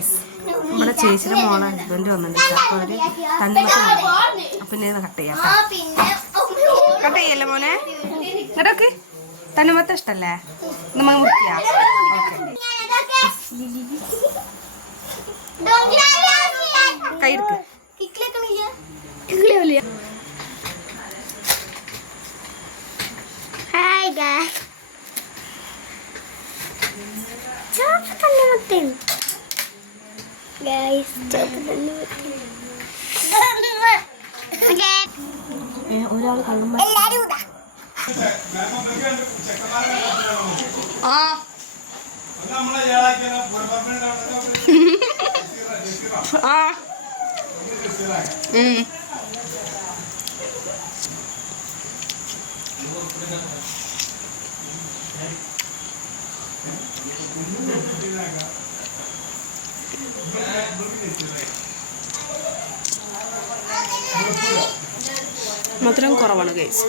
Case നമ്മുടെ ചേച്ചിയുടെ മോളെ ഹസ്ബൻഡ് വന്നിട്ടുണ്ട്. അപ്പോൾ അവർ തണ്ണിമത്തം പിന്നെ കട്ട് ചെയ്യാം. കട്ട് ചെയ്യല്ലേ മോനെ? ഇങ്ങോട്ടൊക്കെ തണ്ണിമത്തം ഇഷ്ടല്ലേ? നമ്മൾ മുറിക്കാം. കൈ എടുക്ക്. Hi guys. ചോപ്പ് തണ്ണിമത്തൻ ഗായ്സ്, ചോപ്പ് തണ്ണിമത്തൻ. ഒരാൾ കള്ളം മധുരം കുറവാണ് ഗൈസ്.